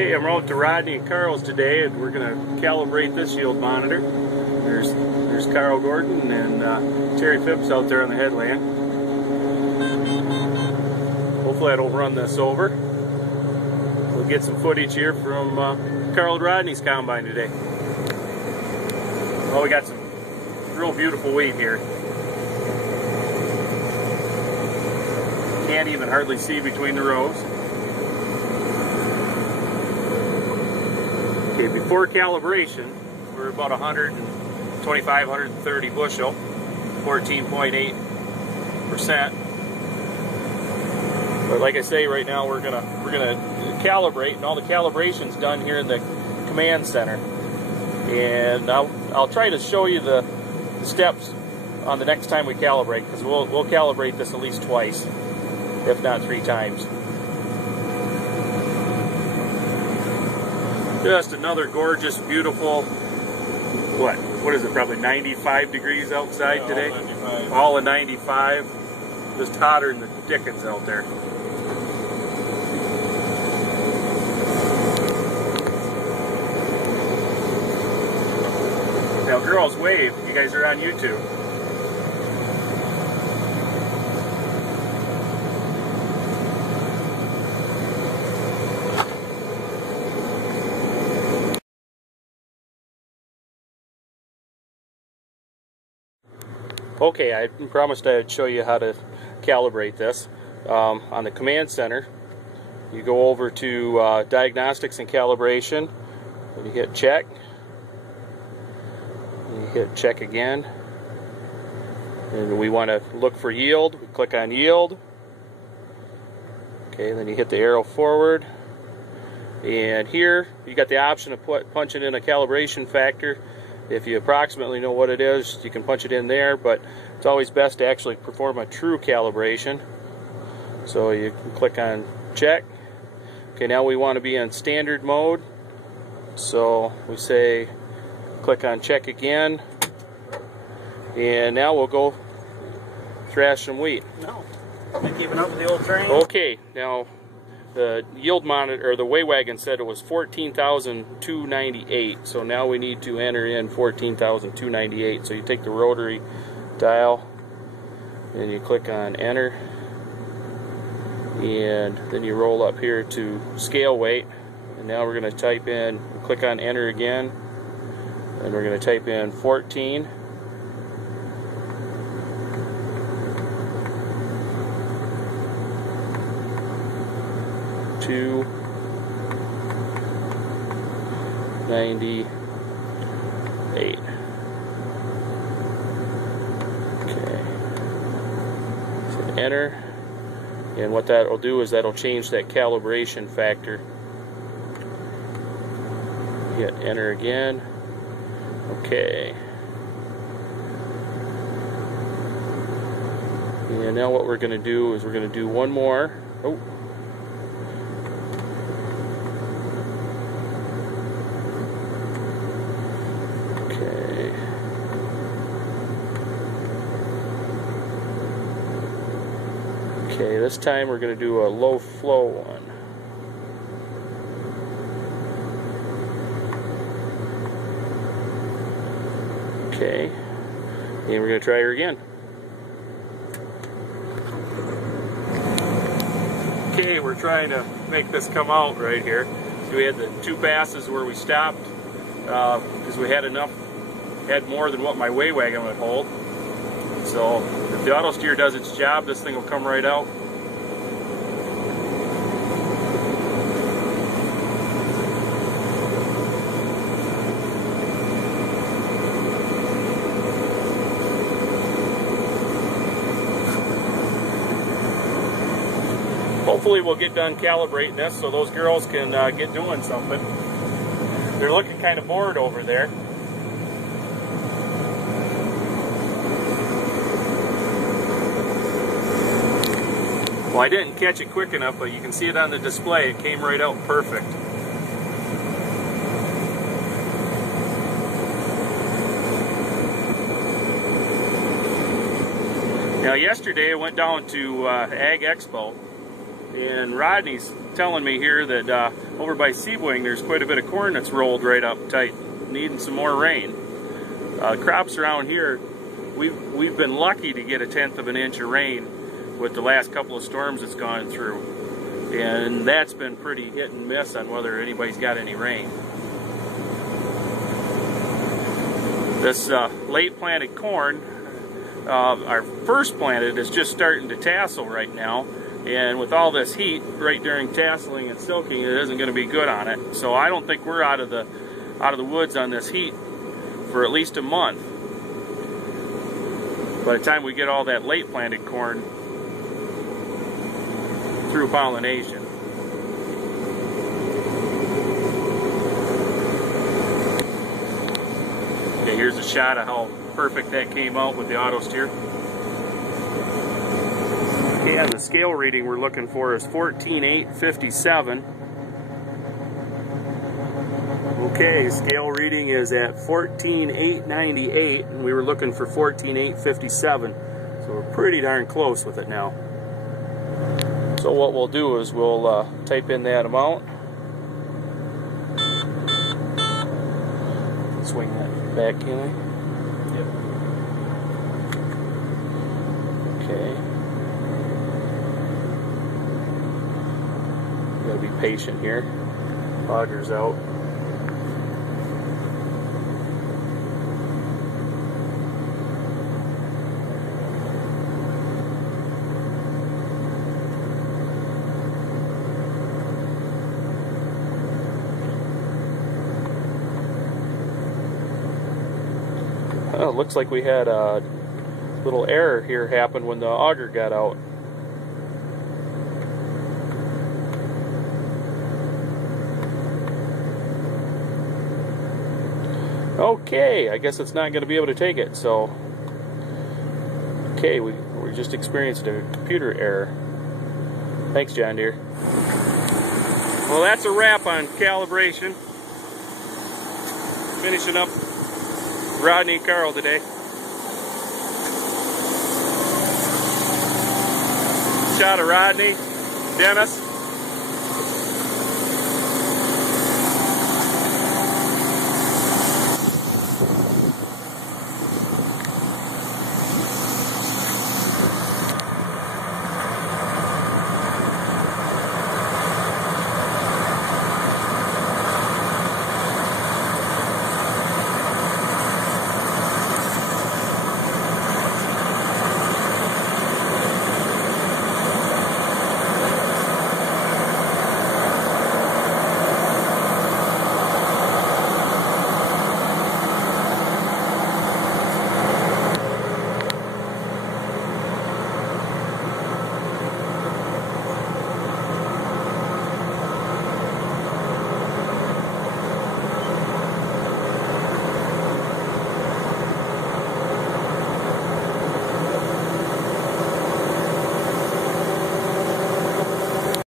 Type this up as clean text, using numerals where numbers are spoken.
Okay, I'm out to Rodney and Carl's today, and we're going to calibrate this yield monitor. There's Carl Gordon and Terry Phipps out there on the headland. Hopefully I don't run this over. We'll get some footage here from Carl and Rodney's combine today. Well, we got some real beautiful wheat here. Can't even hardly see between the rows. Okay, before calibration, we're about 125, 130 bushel, 14.8%. But like I say, right now we're gonna calibrate, and all the calibration's done here in the command center. And I'll try to show you the steps on the next time we calibrate, because we'll calibrate this at least twice, if not 3 times. Just another gorgeous, beautiful, what is it, probably 95 degrees outside today? All of 95. Just hotter than the dickens out there. Now girls, wave. You guys are on YouTube. Okay, I promised I'd show you how to calibrate this. On the command center, you go over to diagnostics and calibration, and you hit check, and you hit check again, and we want to look for yield. We click on yield. Okay, then you hit the arrow forward, and here you got the option of punching in a calibration factor. If you approximately know what it is, you can punch it in there, but it's always best to actually perform a true calibration. So you can click on check. Okay, now we want to be in standard mode. So we say click on check again. And now we'll go thrash some wheat. No, I'm keeping up with the old train. Okay, now the yield monitor, or the weigh wagon, said it was 14,298. So now we need to enter in 14,298. So you take the rotary dial and you click on enter, and then you roll up here to scale weight, and now we're going to type in, click on enter again, and we're going to type in 14. To 98. Okay. So enter, and what that will do is that'll change that calibration factor. Hit enter again. Okay. And now what we're going to do is we're going to do one more. Oh. Okay, this time we're going to do a low flow one. Okay, and we're going to try her again. Okay, we're trying to make this come out right here. So we had the 2 passes where we stopped because we had more than what my weigh wagon would hold. So if the auto steer does its job, this thing will come right out. Hopefully we'll get done calibrating this so those girls can get doing something. They're looking kind of bored over there. Well, I didn't catch it quick enough, but you can see it on the display. It came right out perfect. Now yesterday I went down to Ag Expo, And Rodney's telling me here that over by Seaboing there's quite a bit of corn that's rolled right up tight, needing some more rain. Crops around here, we've been lucky to get 1/10 of an inch of rain with the last couple of storms it's gone through. And that's been pretty hit and miss on whether anybody's got any rain. This late planted corn, our first planted, is just starting to tassel right now. And with all this heat right during tasseling and silking, it isn't going to be good on it. So I don't think we're out of the woods on this heat for at least a month. By the time we get all that late planted corn through pollination. Okay, here's a shot of how perfect that came out with the auto steer. Okay, and the scale reading we're looking for is 14.857. Okay, scale reading is at 14.898, and we were looking for 14.857. So we're pretty darn close with it now. So what we'll do is we'll type in that amount. Swing that back in. Yep. Okay. You gotta be patient here. Auger's out. Well, it looks like we had a little error here happen when the auger got out. Okay, I guess it's not going to be able to take it, so okay, we just experienced a computer error. Thanks, John Deere. Well, that's a wrap on calibration. Finishing up Rodney and Carl today. Shot of Rodney, Dennis.